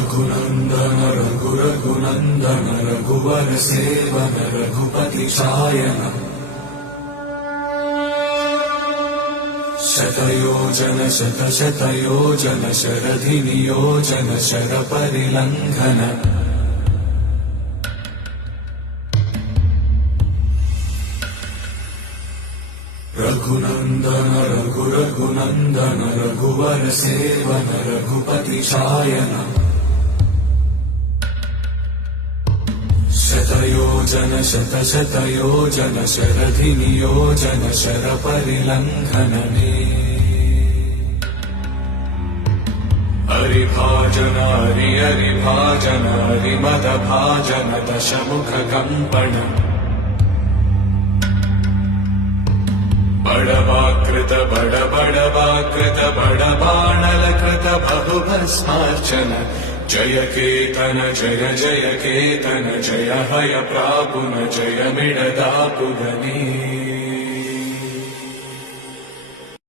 रघुनन्दन रघुरघुनन्दन रघुवर seven Raghupati Shayan शतयोजन शतशतयोजन शरधि नियोजन शरपरिलङ्घन रघुनन्दन रघुरघुनन्दन रघुवर seven Raghupati Shayan शतयोजन शतशतयोजन शरधि नियोजन शरपरिलङ्घनने हरिभाजन हरिभाजन हरिमदभाजन दशमुख कम्पण बड़वाकृत बड़वाकृत बड़बाणलकृत बहुभस्मार्चन जय केतन जय केतन जय हय प्रापुन जय मिडदापुगने।